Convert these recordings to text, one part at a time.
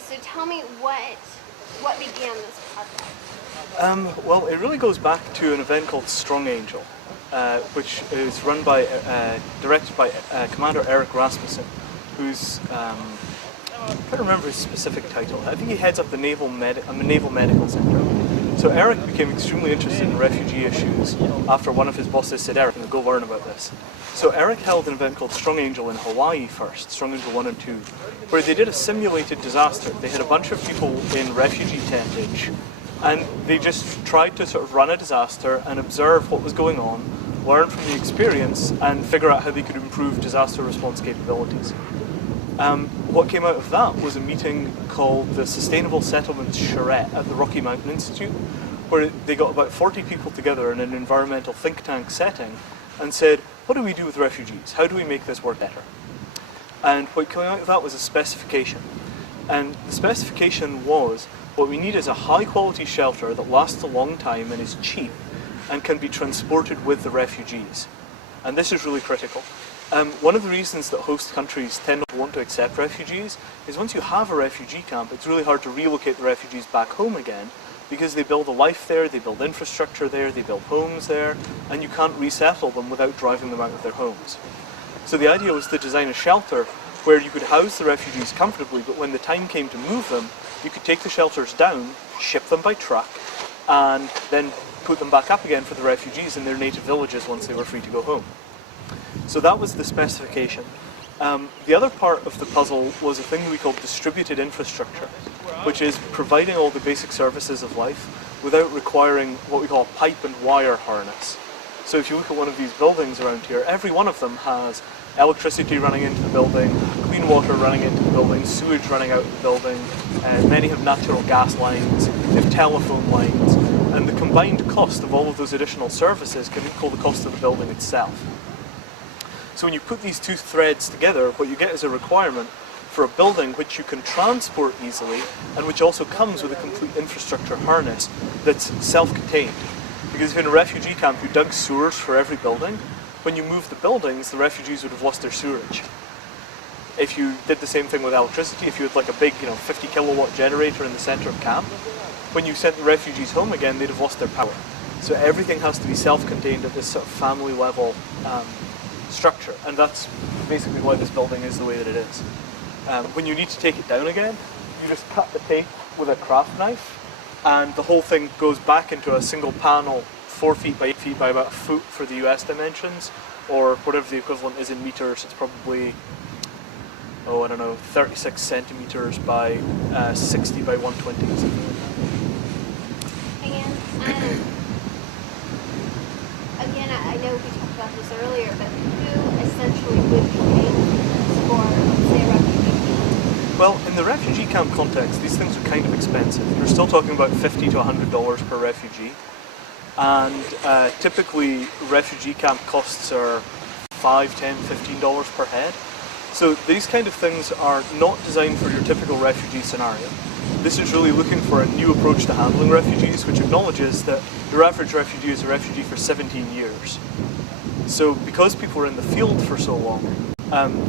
So tell me what began this project? Well, it really goes back to an event called Strong Angel, which is run by, directed by Commander Erik Rasmussen, who's, I can't remember his specific title. I think he heads up the Naval Medical Center. So Erik became extremely interested in refugee issues after one of his bosses said, "Erik, go learn about this." So Erik held an event called Strong Angel in Hawaii first, Strong Angel 1 and 2, where they did a simulated disaster. They had a bunch of people in refugee tentage, and they just tried to sort of run a disaster and observe what was going on, learn from the experience, and figure out how they could improve disaster response capabilities. What came out of that was a meeting called the Sustainable Settlements Charrette at the Rocky Mountain Institute, where they got about 40 people together in an environmental think tank setting and said, what do we do with refugees? How do we make this work better? And what came out of that was a specification. And the specification was, what we need is a high quality shelter that lasts a long time and is cheap and can be transported with the refugees. And this is really critical. One of the reasons that host countries tend not to want to accept refugees is once you have a refugee camp, it's really hard to relocate the refugees back home again, because they build a life there, they build infrastructure there, they build homes there, and you can't resettle them without driving them out of their homes. So the idea was to design a shelter where you could house the refugees comfortably, but when the time came to move them, you could take the shelters down, ship them by truck, and then put them back up again for the refugees in their native villages once they were free to go home. So that was the specification. The other part of the puzzle was a thing we called distributed infrastructure, which is providing all the basic services of life without requiring what we call a pipe and wire harness. So if you look at one of these buildings around here, every one of them has electricity running into the building, clean water running into the building, sewage running out of the building, many have natural gas lines, they have telephone lines, and the combined cost of all of those additional services can equal the cost of the building itself. So when you put these two threads together, what you get is a requirement for a building which you can transport easily and which also comes with a complete infrastructure harness that's self-contained. Because if in a refugee camp you dug sewers for every building, when you move the buildings, the refugees would have lost their sewerage. If you did the same thing with electricity, if you had like a big 50 kilowatt generator in the center of camp, when you sent the refugees home again, they'd have lost their power. So everything has to be self-contained at this sort of family level structure, and that's basically why this building is the way that it is. When you need to take it down again, you just cut the tape with a craft knife, and the whole thing goes back into a single panel, 4 feet by 8 feet by about a foot for the US dimensions, or whatever the equivalent is in meters. It's probably, 36 centimeters by 60 by 120, something like that. And again, I know we talked about this earlier, but who essentially would be paying for, say, a refugee camp? Well, in the refugee camp context, these things are kind of expensive. You're still talking about $50 to $100 per refugee, and typically refugee camp costs are $5, $10, $15 per head. So these kind of things are not designed for your typical refugee scenario. This is really looking for a new approach to handling refugees, which acknowledges that your average refugee is a refugee for 17 years. So because people are in the field for so long,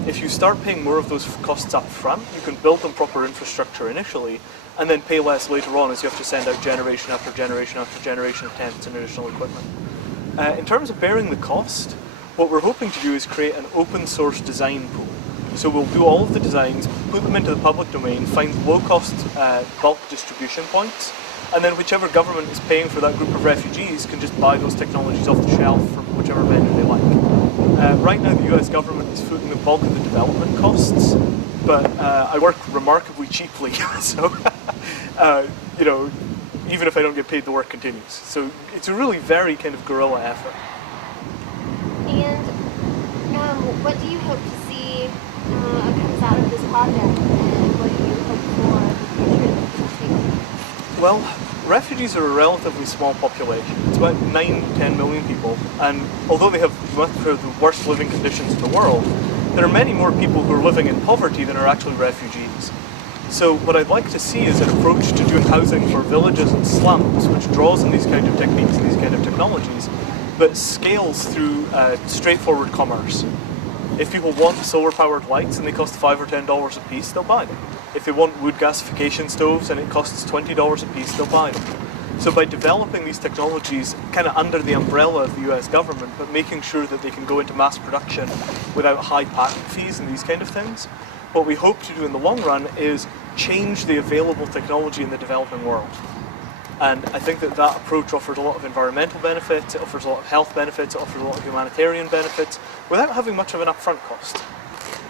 if you start paying more of those costs up front, you can build them proper infrastructure initially, and then pay less later on as you have to send out generation after generation after generation of tents and additional equipment. In terms of bearing the cost, what we're hoping to do is create an open source design pool. So we'll do all of the designs, put them into the public domain, find low-cost bulk distribution points, and then whichever government is paying for that group of refugees can just buy those technologies off the shelf from whichever vendor they like. Right now the US government is footing the bulk of the development costs, but I work remarkably cheaply, so even if I don't get paid, the work continues. So it's a really very kind of guerrilla effort. And what do you hope to see comes out of this project, and what do you hope for the future? Well, refugees are a relatively small population. It's about 9-10 million people, and although they have much of the worst living conditions in the world, there are many more people who are living in poverty than are actually refugees. So what I'd like to see is an approach to doing housing for villages and slums, which draws on these kind of techniques and these kind of technologies, but scales through straightforward commerce. If people want solar-powered lights and they cost $5 or $10 a piece, they'll buy them. If they want wood gasification stoves and it costs $20 a piece, they'll buy them. So by developing these technologies kind of under the umbrella of the US government, but making sure that they can go into mass production without high patent fees and these kind of things, what we hope to do in the long run is change the available technology in the developing world. And I think that that approach offers a lot of environmental benefits, it offers a lot of health benefits, it offers a lot of humanitarian benefits, without having much of an upfront cost.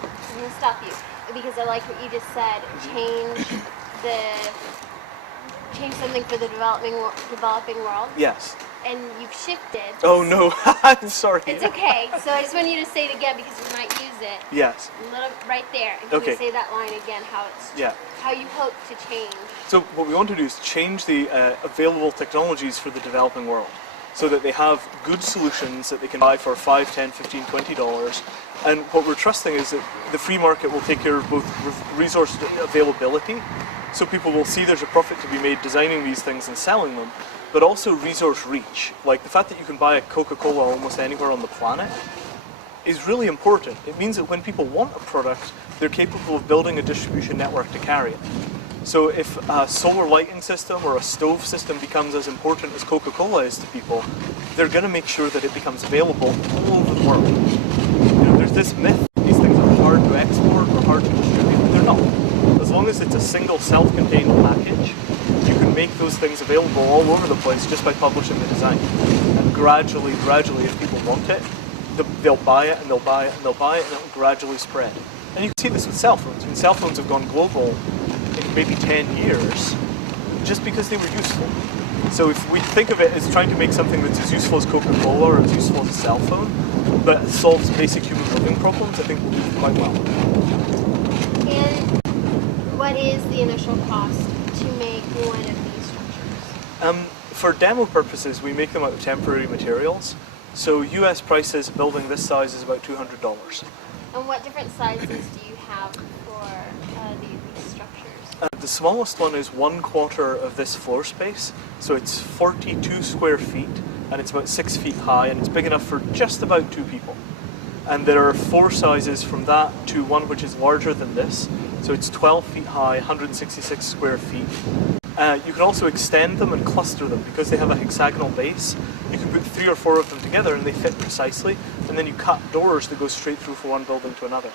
I'm going to stop you because I like what you just said. Change something for the developing world. Yes. And you've shifted. Oh no, I'm sorry. It's okay. So I just want you to say it again because we might use it. Yes. A little right there. And can Okay. you say that line again? How you hope to change. So what we want to do is change the available technologies for the developing world, so that they have good solutions that they can buy for $5, $10, $15, $20. And what we're trusting is that the free market will take care of both resource availability, so people will see there's a profit to be made designing these things and selling them, but also resource reach. Like the fact that you can buy a Coca-Cola almost anywhere on the planet is really important. It means that when people want a product, they're capable of building a distribution network to carry it. So if a solar lighting system or a stove system becomes as important as Coca-Cola is to people, they're going to make sure that it becomes available all over the world. You know, there's this myth that these things are hard to export or hard to distribute, but they're not. As long as it's a single self-contained package, you can make those things available all over the place just by publishing the design. And gradually, if people want it, they'll buy it and they'll buy it and they'll buy it, and it'll gradually spread. And you can see this with cell phones. I mean, cell phones have gone global in maybe 10 years just because they were useful. So if we think of it as trying to make something that's as useful as Coca-Cola or as useful as a cell phone, but solves basic human living problems, I think we'll do quite well. And what is the initial cost to make one of these structures? For demo purposes, we make them out of temporary materials. So US prices building this size is about $200. And what different sizes do you have for these structures? The smallest one is 1/4 of this floor space, so it's 42 square feet, and it's about 6 feet high, and it's big enough for just about 2 people. And there are 4 sizes from that to one which is larger than this, so it's 12 feet high, 166 square feet. You can also extend them and cluster them because they have a hexagonal base. You can put 3 or 4 of them together and they fit precisely, and then you cut doors that go straight through from one building to another.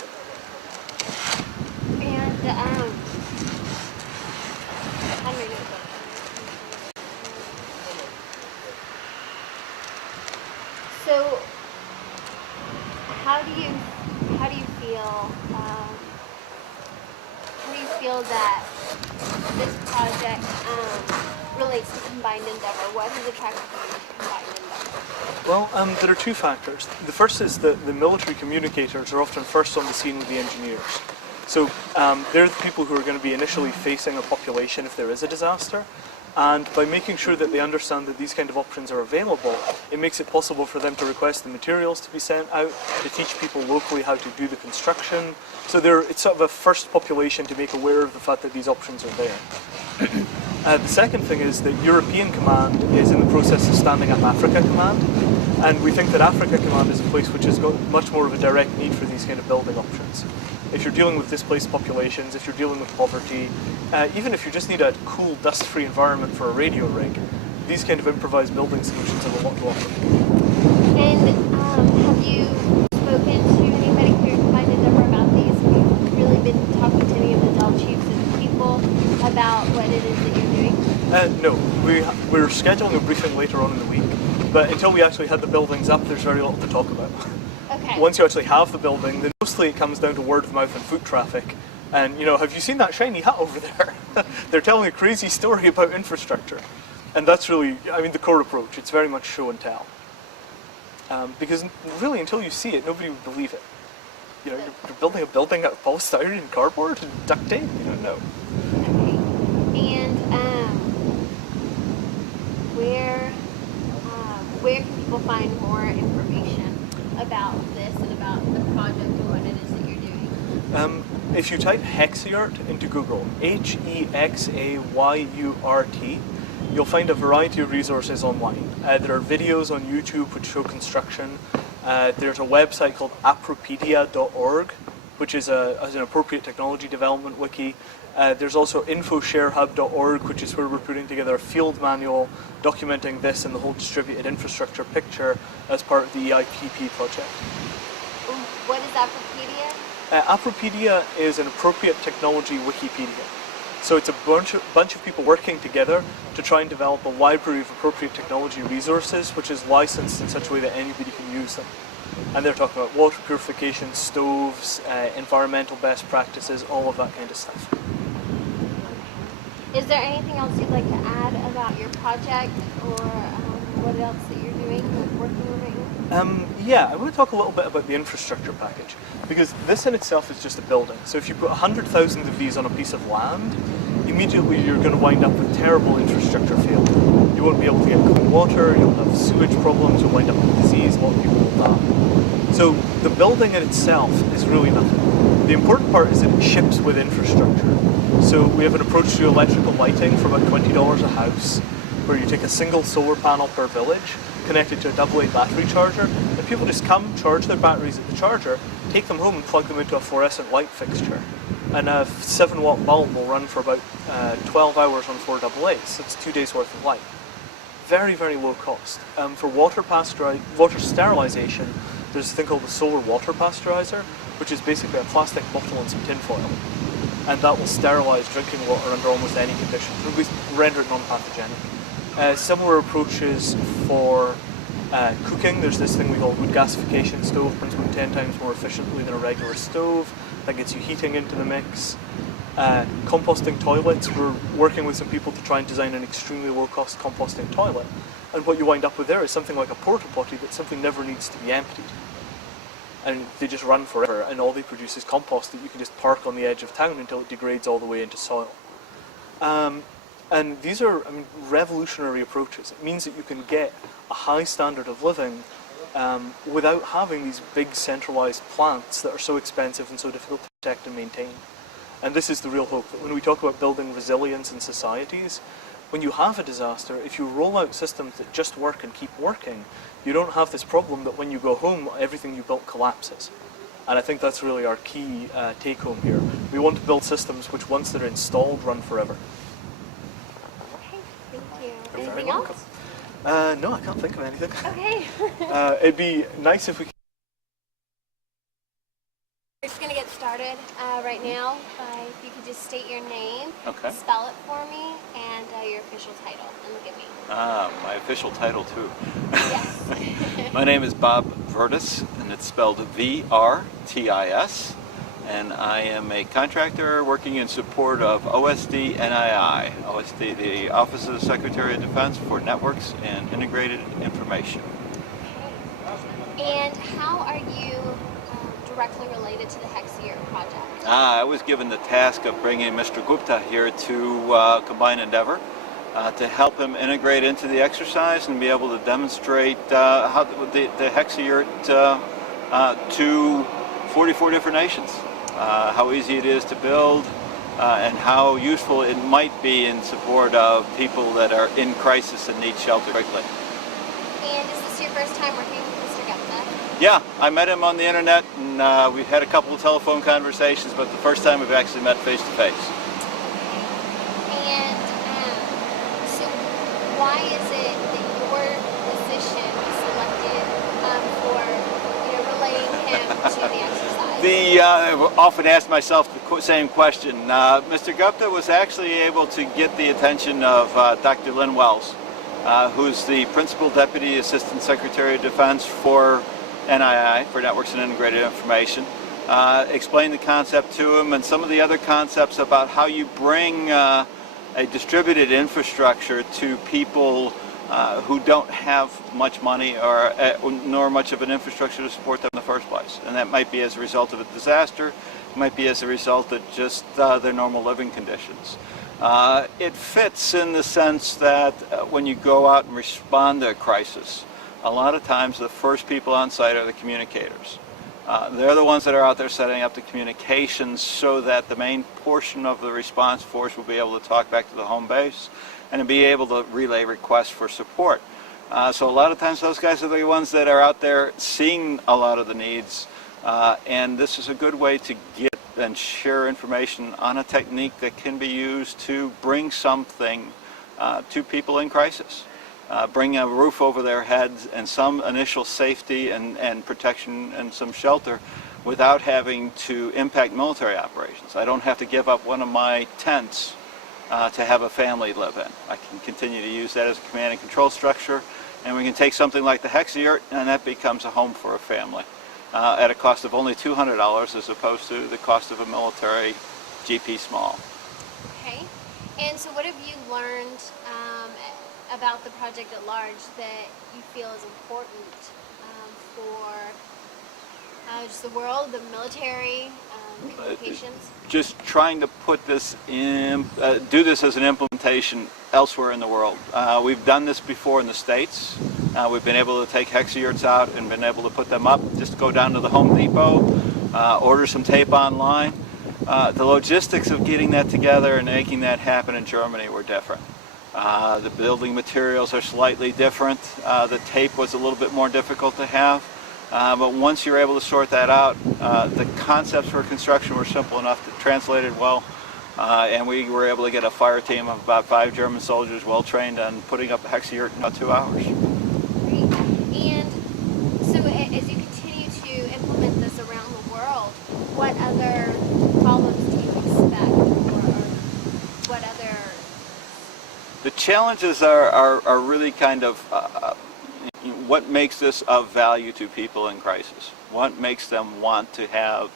And so, how do you feel that this project relates to Combined Endeavor? What has attracted you to Combined Endeavor? Well, there are 2 factors. The first is that the military communicators are often first on the scene with the engineers. So they're the people who are going to be initially facing a population if there is a disaster. And by making sure that they understand that these kind of options are available, it makes it possible for them to request the materials to be sent out, to teach people locally how to do the construction. So it's sort of a first population to make aware of the fact that these options are there. The second thing is that European Command is in the process of standing up Africa Command, and we think that Africa Command is a place which has got much more of a direct need for these kind of building options. If you're dealing with displaced populations, if you're dealing with poverty, even if you just need a cool, dust-free environment for a radio rig, these kind of improvised building solutions have a lot to offer. And have you spoken to anybody here at Combined Endeavor about these? Have you really been talking to any of the Dell chiefs and people about what it is that you're doing? No, we're scheduling a briefing later on in the week, but until we actually had the buildings up, there's very little to talk about. Okay. Once you actually have the building, then mostly it comes down to word of mouth and foot traffic. And, have you seen that shiny hut over there? They're telling a crazy story about infrastructure. And that's really, the core approach. It's very much show and tell. Because really, until you see it, nobody would believe it. You're building a building out of polystyrene and cardboard and duct tape? You don't know. Okay. And where can people find more information about this and about the project and what it is that you're doing? If you type Hexayurt into Google, Hexayurt, you'll find a variety of resources online. There are videos on YouTube which show construction. There's a website called appropedia.org, which is an appropriate technology development wiki. There's also infosharehub.org, which is where we're putting together a field manual documenting this and the whole distributed infrastructure picture as part of the EIPP project. What is Appropedia? Appropedia is an appropriate technology Wikipedia. So it's a bunch of people working together to try and develop a library of appropriate technology resources, which is licensed in such a way that anybody can use them. And they're talking about water purification, stoves, environmental best practices, all of that kind of stuff. Is there anything else you'd like to add about your project, or what else that you're doing, like working on right now? Yeah, I want to talk a little bit about the infrastructure package, because this in itself is just a building. So if you put 100,000 of these on a piece of land, immediately you're going to wind up with terrible infrastructure failure. You won't be able to get clean water, you'll have sewage problems, you'll wind up with disease, a lot of people will die. So the building in itself is really nothing. The important part is that it ships with infrastructure. So we have an approach to electrical lighting for about $20 a house, where you take a single solar panel per village, connected to a AA battery charger, and people just come, charge their batteries at the charger, take them home and plug them into a fluorescent light fixture. And a 7-watt bulb will run for about 12 hours on 4 AA's, so it's 2 days worth of light. Very, very low cost. For water sterilization, there's a thing called the solar water pasteurizer, which is basically a plastic bottle and some tin foil. And that will sterilize drinking water under almost any conditions, or at least render it non-pathogenic. Similar approaches for cooking. There's this thing we call wood gasification stove, burns about 10 times more efficiently than a regular stove. That gets you heating into the mix. Composting toilets, we're working with some people to try and design an extremely low-cost composting toilet. And what you wind up with there is something like a porta potty that simply never needs to be emptied. And they just run forever, and all they produce is compost that you can just park on the edge of town until it degrades all the way into soil. And these are revolutionary approaches. It means that you can get a high standard of living without having these big centralized plants that are so expensive and so difficult to protect and maintain. And this is the real hope, that when we talk about building resilience in societies, when you have a disaster, if you roll out systems that just work and keep working, you don't have this problem that when you go home, everything you built collapses. And I think that's really our key take-home here. We want to build systems which, once they're installed, run forever. Okay, thank you. You're very Anything welcome. else? No, I can't think of anything. Okay. It'd be nice if we could. We're just going to get started right now. If you could just state your name, Okay. spell it for me, and your official title, and look at me. My official title too. Yes. My name is Bob Vertis, and it's spelled V-R-T-I-S, and I am a contractor working in support of OSD NII, OSD, the Office of the Secretary of Defense for Networks and Integrated Information. And how are you directly related to the Hexier project? I was given the task of bringing Mr. Gupta here to Combined Endeavor to help him integrate into the exercise and be able to demonstrate how the Hexier to 44 different nations, how easy it is to build, and how useful it might be in support of people that are in crisis and need shelter quickly. And is this your first time working with Mr. Gupta? Yeah, I met him on the internet, and we've had a couple of telephone conversations, but the first time we've actually met face to face. And so why is it that your position was selected for relaying him to the exercise? I've often asked myself the same question. Mr. Gupta was actually able to get the attention of Dr. Lynn Wells, who's the Principal Deputy Assistant Secretary of Defense for NII, for Networks and Integrated Information. Explained the concept to him and some of the other concepts about how you bring a distributed infrastructure to people who don't have much money or nor much of an infrastructure to support them in the first place. And that might be as a result of a disaster, it might be as a result of just their normal living conditions. It fits in the sense that when you go out and respond to a crisis, a lot of times the first people on site are the communicators. They're the ones that are out there setting up the communications so that the main portion of the response force will be able to talk back to the home base and to be able to relay requests for support. So a lot of times those guys are the ones that are out there seeing a lot of the needs, and this is a good way to get and share information on a technique that can be used to bring something to people in crisis. Bring a roof over their heads and some initial safety and protection and some shelter without having to impact military operations. I don't have to give up one of my tents to have a family live in. I can continue to use that as a command and control structure, and we can take something like the Hexayurt and that becomes a home for a family at a cost of only $200 as opposed to the cost of a military GP Small. Okay. And so what have you learned about the project at large that you feel is important for just the world, the military, communications? Just trying to put this in, do this as an implementation elsewhere in the world. We've done this before in the States. We've been able to take Hexayurts out and been able to put them up. Just go down to the Home Depot, order some tape online. The logistics of getting that together and making that happen in Germany were different. The building materials are slightly different. The tape was a little bit more difficult to have. But once you're able to sort that out, the concepts for construction were simple enough to translate it well. And we were able to get a fire team of about 5 German soldiers well trained on putting up the Hexayurt in about 2 hours. Great. And so as you continue to implement this around the world, what other problems do you expect, or what other? The challenges are really kind of what makes this of value to people in crisis. What makes them want to have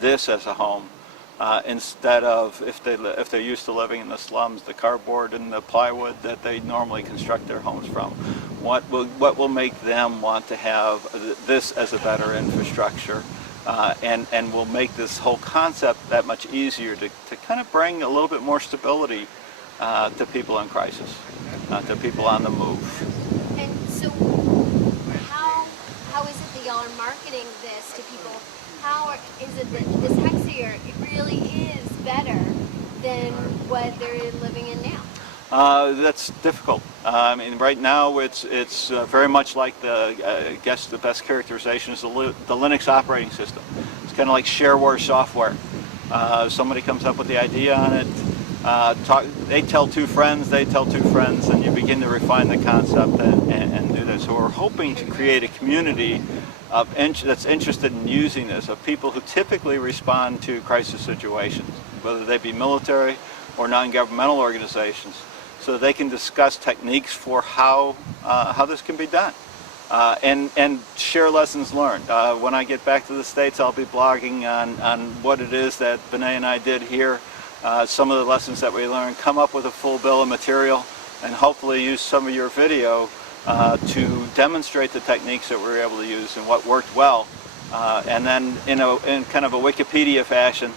this as a home instead of, if they're used to living in the slums, the cardboard and the plywood that they normally construct their homes from. What will make them want to have this as a better infrastructure and will make this whole concept that much easier to kind of bring a little bit more stability to people in crisis, to people on the move. And so how is it that y'all are marketing this to people? How is it that this Hexayurt really is better than what they're living in now? That's difficult. I mean, right now it's very much like I guess the best characterization is the Linux operating system. It's kind of like shareware software. Somebody comes up with the idea on it. They tell 2 friends, they tell 2 friends, and you begin to refine the concept and do that. So we're hoping to create a community that's interested in using this, of people who typically respond to crisis situations, whether they be military or non-governmental organizations, so they can discuss techniques for how this can be done and share lessons learned. When I get back to the States, I'll be blogging on what it is that Vinay and I did here. Some of the lessons that we learned, come up with a full bill of material, and hopefully use some of your video to demonstrate the techniques that we were able to use and what worked well. And then in kind of a Wikipedia fashion,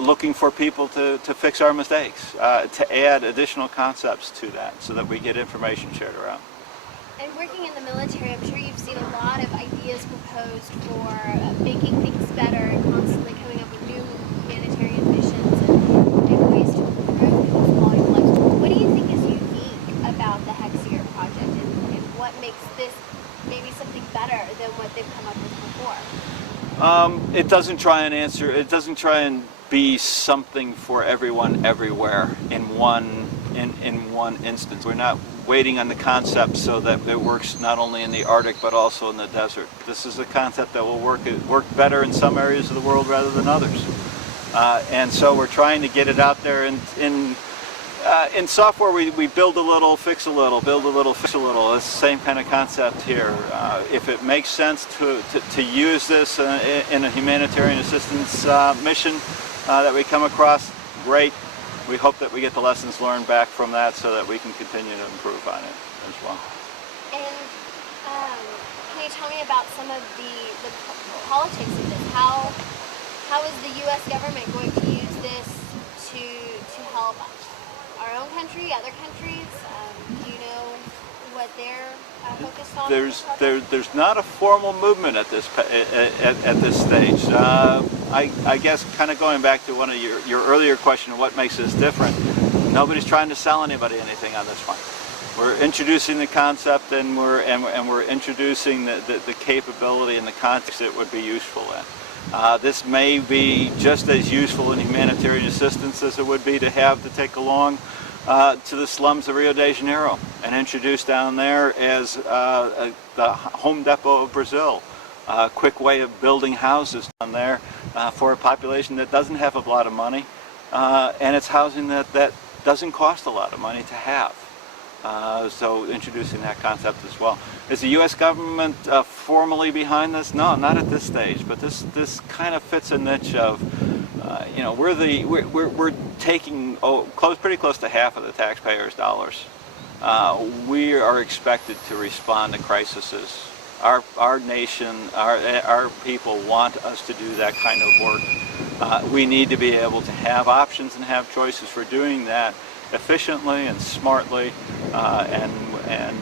looking for people to fix our mistakes, to add additional concepts to that so that we get information shared around. And working in the military, I'm sure you've seen a lot of ideas proposed for making things better and constantly coming up with new humanitarian missions and ways to improve people's quality of life. What do you think is unique about the Hexayurt project, and what makes this maybe something better than what they've come up with before? It doesn't try and be something for everyone everywhere in one instance. We're not waiting on the concept so that it works not only in the Arctic but also in the desert. This is a concept that will work better in some areas of the world rather than others. And so we're trying to get it out there. In software, we build a little, fix a little, build a little, fix a little. It's the same kind of concept here. If it makes sense to use this in a humanitarian assistance mission that we come across, great. We hope that we get the lessons learned back from that so that we can continue to improve on it as well. And can you tell me about some of the politics of this? How is the U.S. government going to use this to help our own country, other countries? Do you know what they're focused on? There's not a formal movement at this stage. I guess kind of going back to one of your earlier question, what makes this different? Nobody's trying to sell anybody anything on this one. We're introducing the concept, and we're introducing the capability and the context it would be useful in. This may be just as useful in humanitarian assistance as it would be to have to take along to the slums of Rio de Janeiro and introduce down there as the Home Depot of Brazil. A quick way of building houses down there for a population that doesn't have a lot of money, and it's housing that doesn't cost a lot of money to have. So introducing that concept as well. Is the U.S. government formally behind this? No, not at this stage. But this kind of fits a niche of, you know, we're taking pretty close to half of the taxpayers' dollars. We are expected to respond to crises. Our nation, our people want us to do that kind of work. We need to be able to have options and have choices for doing that efficiently and smartly, and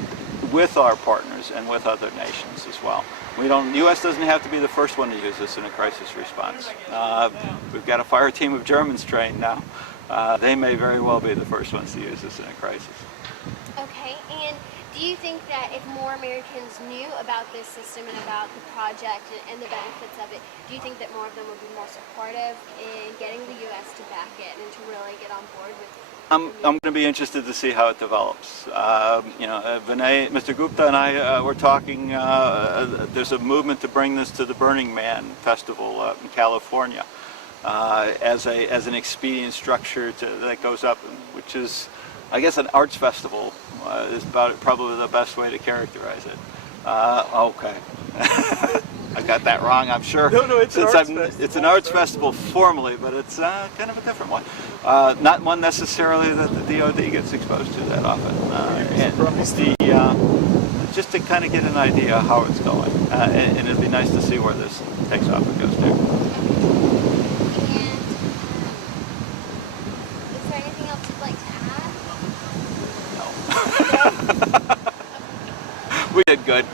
with our partners and with other nations as well. The U.S. doesn't have to be the first one to use this in a crisis response. We've got a fire team of Germans trained now. They may very well be the first ones to use this in a crisis. Okay, and do you think that if more Americans knew about this system and about the project and the benefits of it, do you think that more of them would be more supportive in getting the U.S. to back it and to really get on board with it? I'm going to be interested to see how it develops. You know, Vinay, Mr. Gupta and I were talking, there's a movement to bring this to the Burning Man Festival in California as an expedient structure that goes up, which is, I guess, an arts festival is probably the best way to characterize it. Okay. I got that wrong, I'm sure. No, it's an arts festival. It's an arts festival formally, but it's kind of a different one. Not one necessarily that the DoD gets exposed to that often. And just to kind of get an idea of how it's going. And it'd be nice to see where this takes off and goes to. And is there anything else you'd like to add? No. We did good.